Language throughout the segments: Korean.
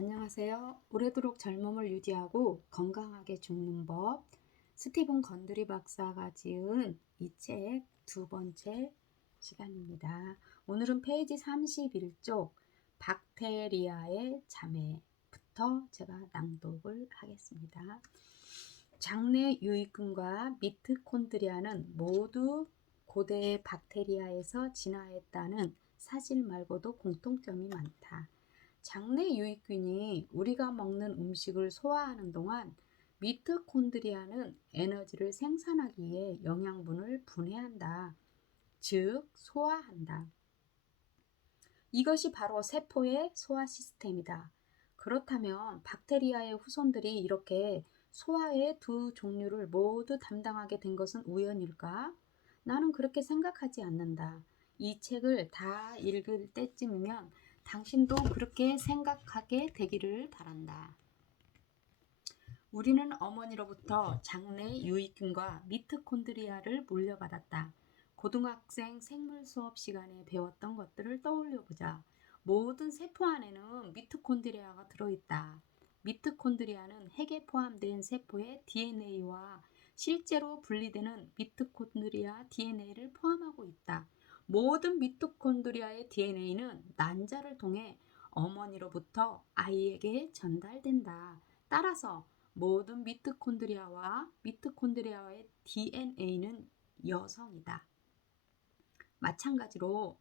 안녕하세요. 오래도록 젊음을 유지하고 건강하게 죽는 법. 스티븐 건드리 박사가 지은 이 책 두 번째 시간입니다. 오늘은 페이지 31쪽 박테리아의 자매부터 제가 낭독을 하겠습니다. 장내 유익균과 미토콘드리아는 모두 고대의 박테리아에서 진화했다는 사실 말고도 공통점이 많다. 장내 유익균이 우리가 먹는 음식을 소화하는 동안 미토콘드리아는 에너지를 생산하기 위해 영양분을 분해한다. 즉, 소화한다. 이것이 바로 세포의 소화 시스템이다. 그렇다면 박테리아의 후손들이 이렇게 소화의 두 종류를 모두 담당하게 된 것은 우연일까? 나는 그렇게 생각하지 않는다. 이 책을 다 읽을 때쯤이면 당신도 그렇게 생각하게 되기를 바란다. 우리는 어머니로부터 장내 유익균과 미토콘드리아를 물려받았다. 고등학생 생물 수업 시간에 배웠던 것들을 떠올려 보자. 모든 세포 안에는 미토콘드리아가 들어있다. 미토콘드리아는 핵에 포함된 세포의 DNA와 실제로 분리되는 미토콘드리아 DNA를 포함하고 있다. 모든 미토콘드리아의 DNA는 난자를 통해 어머니로부터 아이에게 전달된다. 따라서 모든 미토콘드리아와의 DNA는 여성이다. 마찬가지로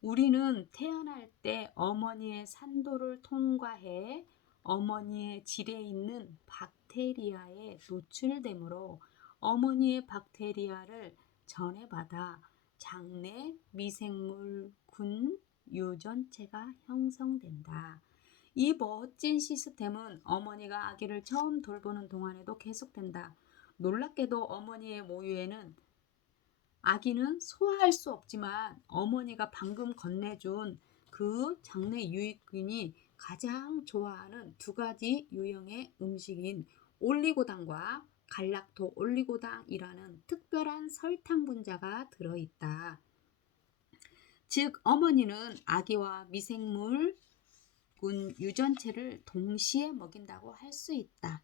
우리는 태어날 때 어머니의 산도를 통과해 어머니의 질에 있는 박테리아에 노출되므로 어머니의 박테리아를 전해받아 장내 미생물군 유전체가 형성된다. 이 멋진 시스템은 어머니가 아기를 처음 돌보는 동안에도 계속된다. 놀랍게도 어머니의 모유에는 아기는 소화할 수 없지만 어머니가 방금 건네준 그 장내 유익균이 가장 좋아하는 두 가지 유형의 음식인 올리고당과 갈락토 올리고당이라는 특별한 설탕 분자가 들어있다. 즉 어머니는 아기와 미생물군 유전체를 동시에 먹인다고 할 수 있다.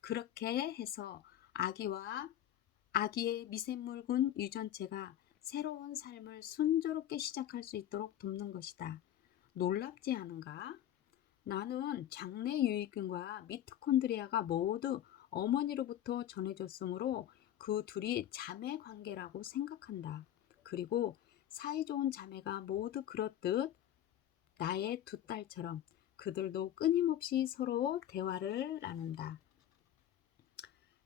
그렇게 해서 아기의 미생물군 유전체가 새로운 삶을 순조롭게 시작할 수 있도록 돕는 것이다. 놀랍지 않은가? 나는 장내 유익균과 미토콘드리아가 모두 어머니로부터 전해졌으므로 그 둘이 자매 관계라고 생각한다. 그리고 사이좋은 자매가 모두 그렇듯 나의 두 딸처럼 그들도 끊임없이 서로 대화를 나눈다.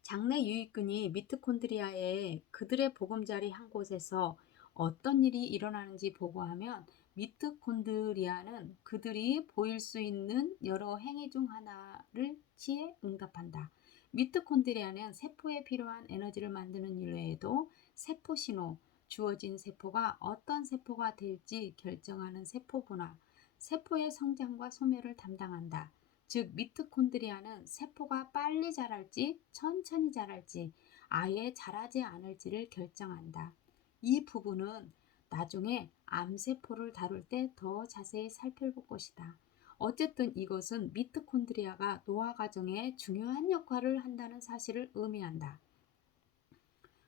장내 유익균이 미토콘드리아에 그들의 보금자리 한 곳에서 어떤 일이 일어나는지 보고하면 미토콘드리아는 그들이 보일 수 있는 여러 행위 중 하나를 취해 응답한다. 미토콘드리아는 세포에 필요한 에너지를 만드는 일 외에도 세포신호, 주어진 세포가 어떤 세포가 될지 결정하는 세포분화, 세포의 성장과 소멸을 담당한다. 즉 미토콘드리아는 세포가 빨리 자랄지 천천히 자랄지 아예 자라지 않을지를 결정한다. 이 부분은 나중에 암세포를 다룰 때 더 자세히 살펴볼 것이다. 어쨌든 이것은 미토콘드리아가 노화 과정에 중요한 역할을 한다는 사실을 의미한다.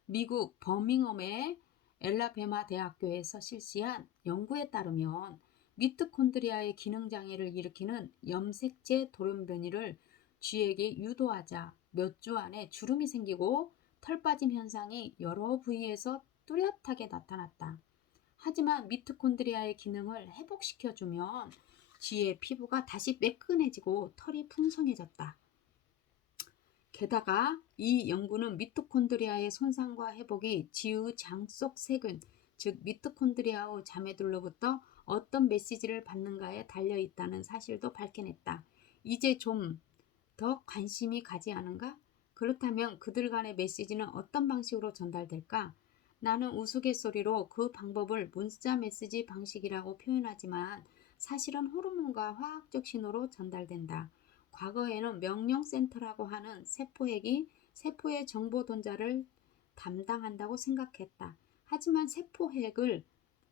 미국 버밍엄의 엘라베마 대학교에서 실시한 연구에 따르면 미토콘드리아의 기능장애를 일으키는 염색제 돌연변이를 쥐에게 유도하자 몇 주 안에 주름이 생기고 털 빠짐 현상이 여러 부위에서 뚜렷하게 나타났다. 하지만 미토콘드리아의 기능을 회복시켜주면 쥐의 피부가 다시 매끈해지고 털이 풍성해졌다. 게다가 이 연구는 미토콘드리아의 손상과 회복이 쥐의 장 속 세균, 즉 미토콘드리아의 자매들로부터 어떤 메시지를 받는가에 달려있다는 사실도 밝혀냈다. 이제 좀 더 관심이 가지 않은가? 그렇다면 그들 간의 메시지는 어떤 방식으로 전달될까? 나는 우스갯소리로 그 방법을 문자 메시지 방식이라고 표현하지만 사실은 호르몬과 화학적 신호로 전달된다. 과거에는 명령센터라고 하는 세포핵이 세포의 정보 돈자를 담당한다고 생각했다. 하지만 세포핵을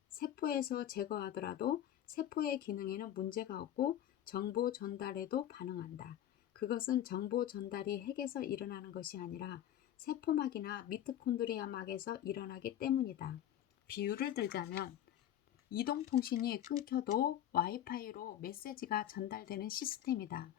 세포에서 제거하더라도 세포의 기능에는 문제가 없고 정보 전달에도 반응한다. 그것은 정보 전달이 핵에서 일어나는 것이 아니라 세포막이나 미토콘드리아막에서 일어나기 때문이다. 비유를 들자면 이동통신이 끊겨도 와이파이로 메시지가 전달되는 시스템이다.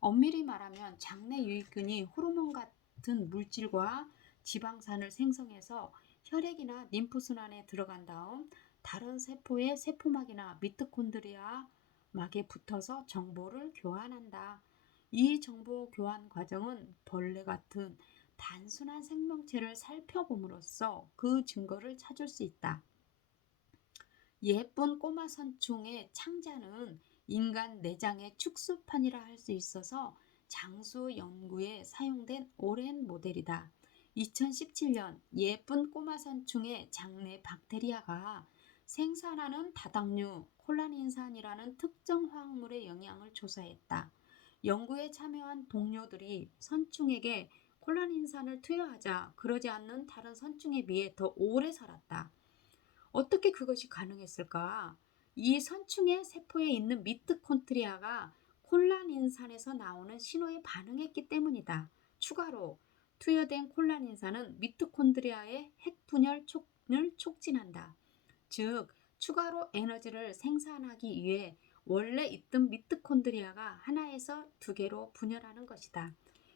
엄밀히 말하면 장내 유익균이 호르몬 같은 물질과 지방산을 생성해서 혈액이나 림프순환에 들어간 다음 다른 세포의 세포막이나 미토콘드리아 막에 붙어서 정보를 교환한다. 이 정보 교환 과정은 벌레 같은 단순한 생명체를 살펴봄으로써 그 증거를 찾을 수 있다. 예쁜 꼬마 선충의 창자는 인간 내장의 축소판이라 할 수 있어서 장수 연구에 사용된 오랜 모델이다. 2017년 예쁜 꼬마 선충의 장내 박테리아가 생산하는 다당류 콜라닌산이라는 특정 화학물의 영향을 조사했다. 연구에 참여한 동료들이 선충에게 콜라닌산을 투여하자 그러지 않는 다른 선충에 비해 더 오래 살았다. 어떻게 그것이 가능했을까? 이 선충의 세포에 있는 미토콘드리아가 콜라닌산에서 나오는 신호에 반응했기 때문이다. 추가로 투여된 콜라닌산은 미토콘드리아의 핵분열을 촉진한다. 즉, 추가로 에너지를 생산하기 위해 원래 있던 미토콘드리아가 하나에서 두 개로 분열하는 것이다.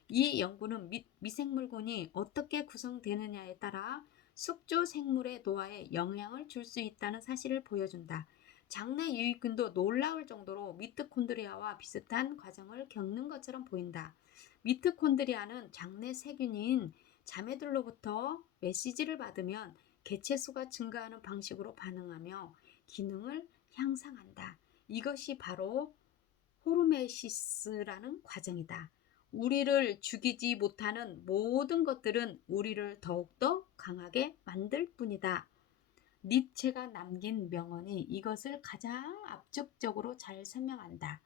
이 연구는 미생물군이 어떻게 구성되느냐에 따라 숙주 생물의 노화에 영향을 줄 수 있다는 사실을 보여준다. 장내 유익균도 놀라울 정도로 미토콘드리아와 비슷한 과정을 겪는 것처럼 보인다. 미토콘드리아는 장내 세균인 자매들로부터 메시지를 받으면 개체수가 증가하는 방식으로 반응하며 기능을 향상한다. 이것이 바로 호르메시스라는 과정이다. 우리를 죽이지 못하는 모든 것들은 우리를 더욱더 강하게 만들 뿐이다. 니체가 남긴 명언이 이것을 가장 압축적으로 잘 설명한다.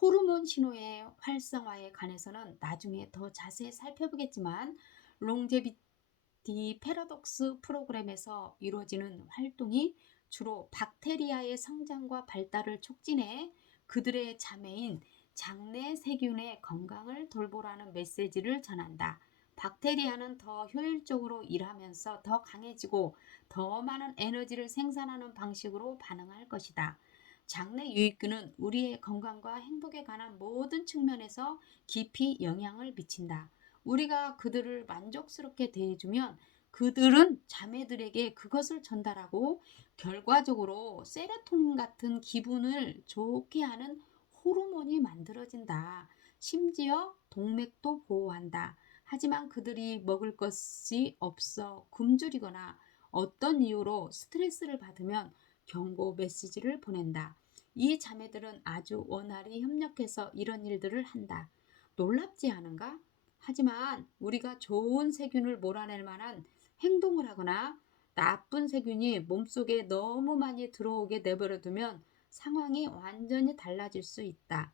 호르몬 신호의 활성화에 관해서는 나중에 더 자세히 살펴보겠지만 롱제비티 패러독스 프로그램에서 이루어지는 활동이 주로 박테리아의 성장과 발달을 촉진해 그들의 자매인 장내 세균의 건강을 돌보라는 메시지를 전한다. 박테리아는 더 효율적으로 일하면서 더 강해지고 더 많은 에너지를 생산하는 방식으로 반응할 것이다. 장내 유익균은 우리의 건강과 행복에 관한 모든 측면에서 깊이 영향을 미친다. 우리가 그들을 만족스럽게 대해주면 그들은 자매들에게 그것을 전달하고 결과적으로 세로토닌 같은 기분을 좋게 하는 호르몬이 만들어진다. 심지어 동맥도 보호한다. 하지만 그들이 먹을 것이 없어 굶주리거나 어떤 이유로 스트레스를 받으면 경고 메시지를 보낸다. 이 자매들은 아주 원활히 협력해서 이런 일들을 한다. 놀랍지 않은가? 하지만 우리가 좋은 세균을 몰아낼 만한 행동을 하거나 나쁜 세균이 몸속에 너무 많이 들어오게 내버려두면 상황이 완전히 달라질 수 있다.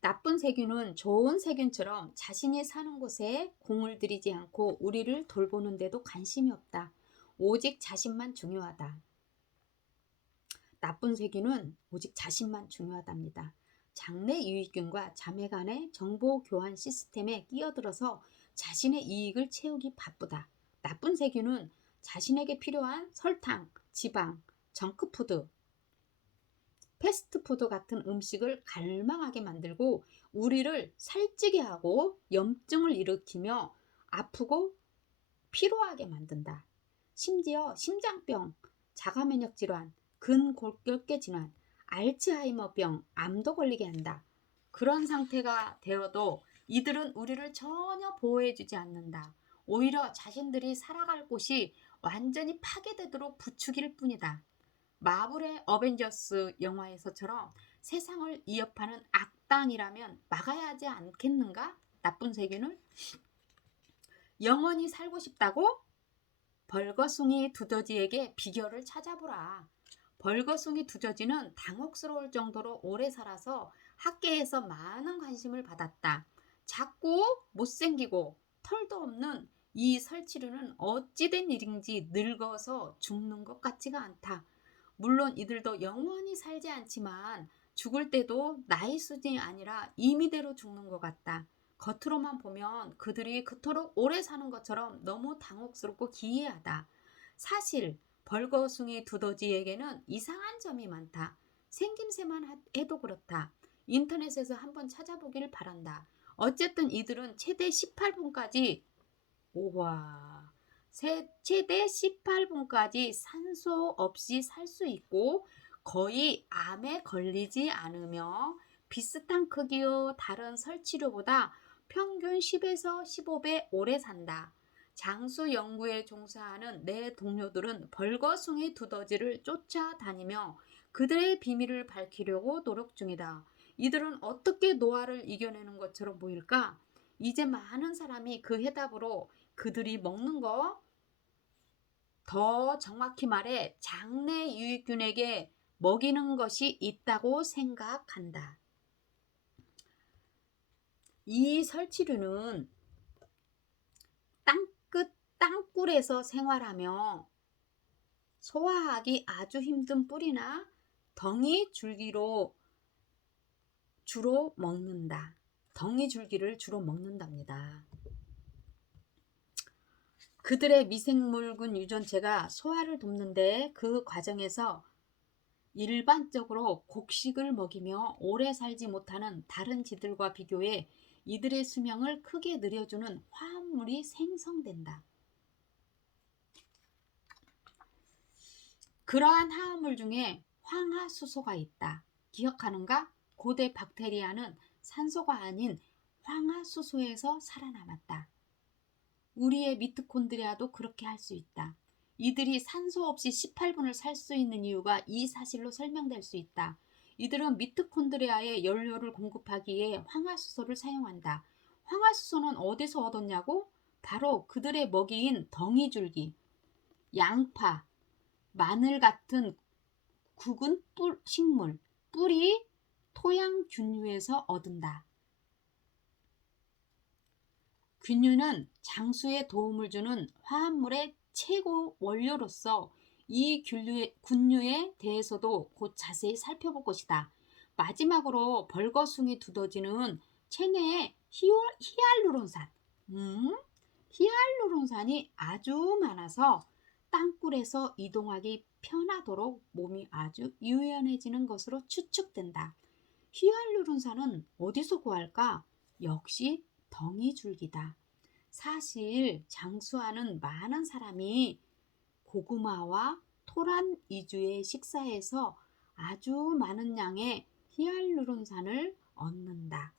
나쁜 세균은 좋은 세균처럼 자신이 사는 곳에 공을 들이지 않고 우리를 돌보는 데도 관심이 없다. 오직 자신만 중요하다. 나쁜 세균은 오직 자신만 중요하답니다. 장내 유익균과 자매 간의 정보 교환 시스템에 끼어들어서 자신의 이익을 채우기 바쁘다. 나쁜 세균은 자신에게 필요한 설탕, 지방, 정크푸드, 패스트푸드 같은 음식을 갈망하게 만들고 우리를 살찌게 하고 염증을 일으키며 아프고 피로하게 만든다. 심지어 심장병, 자가면역 질환, 근골격계 질환, 알츠하이머병, 암도 걸리게 한다. 그런 상태가 되어도 이들은 우리를 전혀 보호해주지 않는다. 오히려 자신들이 살아갈 곳이 완전히 파괴되도록 부추길 뿐이다. 마블의 어벤져스 영화에서처럼 세상을 위협하는 악당이라면 막아야 하지 않겠는가? 나쁜 세균을? 영원히 살고 싶다고? 벌거숭이 두더지에게 비결을 찾아보라. 벌거숭이 두더지는 당혹스러울 정도로 오래 살아서 학계에서 많은 관심을 받았다. 작고 못생기고 털도 없는 이 설치류는 어찌된 일인지 늙어서 죽는 것 같지가 않다. 물론 이들도 영원히 살지 않지만 죽을 때도 나이 수준이 아니라 임의대로 죽는 것 같다. 겉으로만 보면 그들이 그토록 오래 사는 것처럼 너무 당혹스럽고 기이하다. 사실 벌거숭이 두더지에게는 이상한 점이 많다. 생김새만 해도 그렇다. 인터넷에서 한번 찾아보길 바란다. 어쨌든 이들은 최대 18분까지 우와. 최대 18분까지 산소 없이 살 수 있고 거의 암에 걸리지 않으며 비슷한 크기의 다른 설치류보다 평균 10에서 15배 오래 산다. 장수 연구에 종사하는 내 동료들은 벌거숭이 두더지를 쫓아다니며 그들의 비밀을 밝히려고 노력 중이다. 이들은 어떻게 노화를 이겨내는 것처럼 보일까? 이제 많은 사람이 그 해답으로 그들이 먹는 거, 더 정확히 말해 장내 유익균에게 먹이는 것이 있다고 생각한다. 이 설치류는 땅굴에서 생활하며 소화하기 아주 힘든 뿌리나 덩이 줄기로 주로 먹는다. 덩이 줄기를 주로 먹는답니다. 그들의 미생물군 유전체가 소화를 돕는데 그 과정에서 일반적으로 곡식을 먹이며 오래 살지 못하는 다른 쥐들과 비교해 이들의 수명을 크게 늘려주는 화합물이 생성된다. 그러한 화합물 중에 황화수소가 있다. 기억하는가? 고대 박테리아는 산소가 아닌 황화수소에서 살아남았다. 우리의 미토콘드리아도 그렇게 할 수 있다. 이들이 산소 없이 18분을 살 수 있는 이유가 이 사실로 설명될 수 있다. 이들은 미토콘드리아에 연료를 공급하기 위해 황화수소를 사용한다. 황화수소는 어디서 얻었냐고? 바로 그들의 먹이인 덩이줄기, 양파, 마늘 같은 굵은 식물, 뿌리, 토양균류에서 얻는다. 균류는 장수에 도움을 주는 화합물의 최고 원료로서 이 균류에 대해서도 곧 자세히 살펴볼 것이다. 마지막으로 벌거숭이 두더지는 체내에 히알루론산, 히알루론산이 아주 많아서 땅굴에서 이동하기 편하도록 몸이 아주 유연해지는 것으로 추측된다. 히알루론산은 어디서 구할까? 역시 덩이줄기다. 사실 장수하는 많은 사람이 고구마와 토란 위주의 식사에서 아주 많은 양의 히알루론산을 얻는다.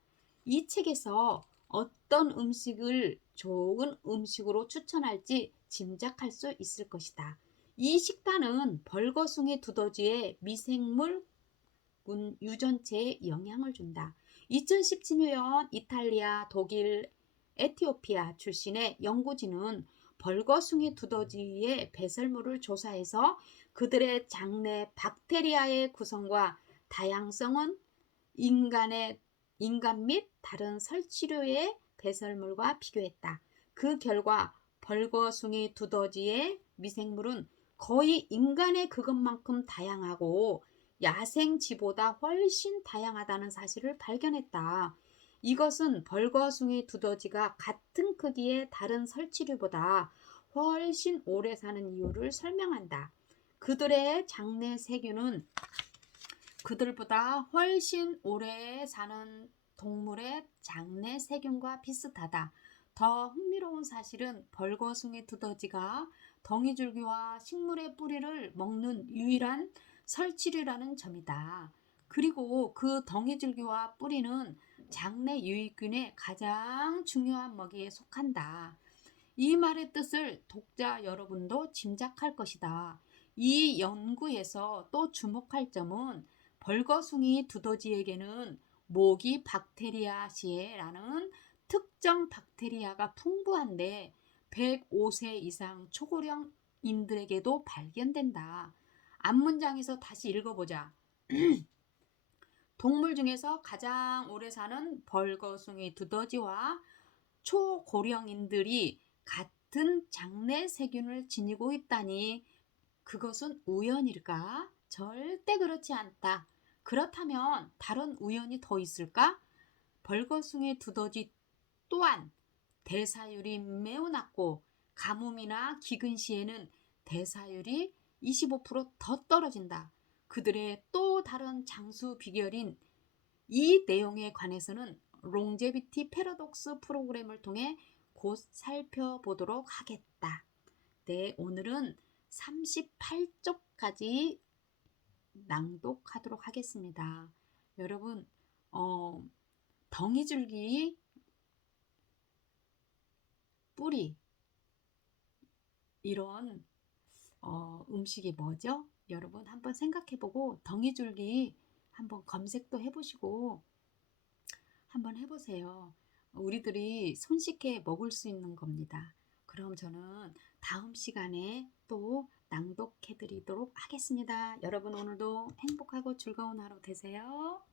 이 책에서 어떤 음식을 좋은 음식으로 추천할지 짐작할 수 있을 것이다. 이 식단은 벌거숭이 두더지의 미생물 유전체에 영향을 준다. 2017년 이탈리아, 독일, 에티오피아 출신의 연구진은 벌거숭이 두더지의 배설물을 조사해서 그들의 장내 박테리아의 구성과 다양성은 인간 및 다른 설치류의 배설물과 비교했다. 그 결과 벌거숭이 두더지의 미생물은 거의 인간의 그것만큼 다양하고 야생쥐보다 훨씬 다양하다는 사실을 발견했다. 이것은 벌거숭이 두더지가 같은 크기의 다른 설치류보다 훨씬 오래 사는 이유를 설명한다. 그들의 장내 세균은 그들보다 훨씬 오래 사는 동물의 장내 세균과 비슷하다. 더 흥미로운 사실은 벌거숭이 두더지가 덩이줄기와 식물의 뿌리를 먹는 유일한 설치류라는 점이다. 그리고 그 덩이줄기와 뿌리는 장내 유익균의 가장 중요한 먹이에 속한다. 이 말의 뜻을 독자 여러분도 짐작할 것이다. 이 연구에서 또 주목할 점은 벌거숭이 두더지에게는 모기 박테리아시에라는 특정 박테리아가 풍부한데 105세 이상 초고령인들에게도 발견된다. 앞문장에서 다시 읽어보자. 동물 중에서 가장 오래 사는 벌거숭이 두더지와 초고령인들이 같은 장내 세균을 지니고 있다니 그것은 우연일까? 절대 그렇지 않다. 그렇다면 다른 우연이 더 있을까? 벌거숭이 두더지 또한 대사율이 매우 낮고 가뭄이나 기근 시에는 대사율이 25%더 떨어진다. 그들의 또 다른 장수 비결인 이 내용에 관해서는 롱제비티 패러독스 프로그램을 통해 곧 살펴보도록 하겠다. 네, 오늘은 38쪽까지 낭독하도록 하겠습니다. 여러분, 덩이줄기 뿌리 이런 음식이 뭐죠? 여러분 한번 생각해보고 덩이줄기 한번 검색도 해보시고 한번 해보세요. 우리들이 손쉽게 먹을 수 있는 겁니다. 그럼 저는 다음 시간에 또 낭독해 드리도록 하겠습니다. 여러분 오늘도 행복하고 즐거운 하루 되세요.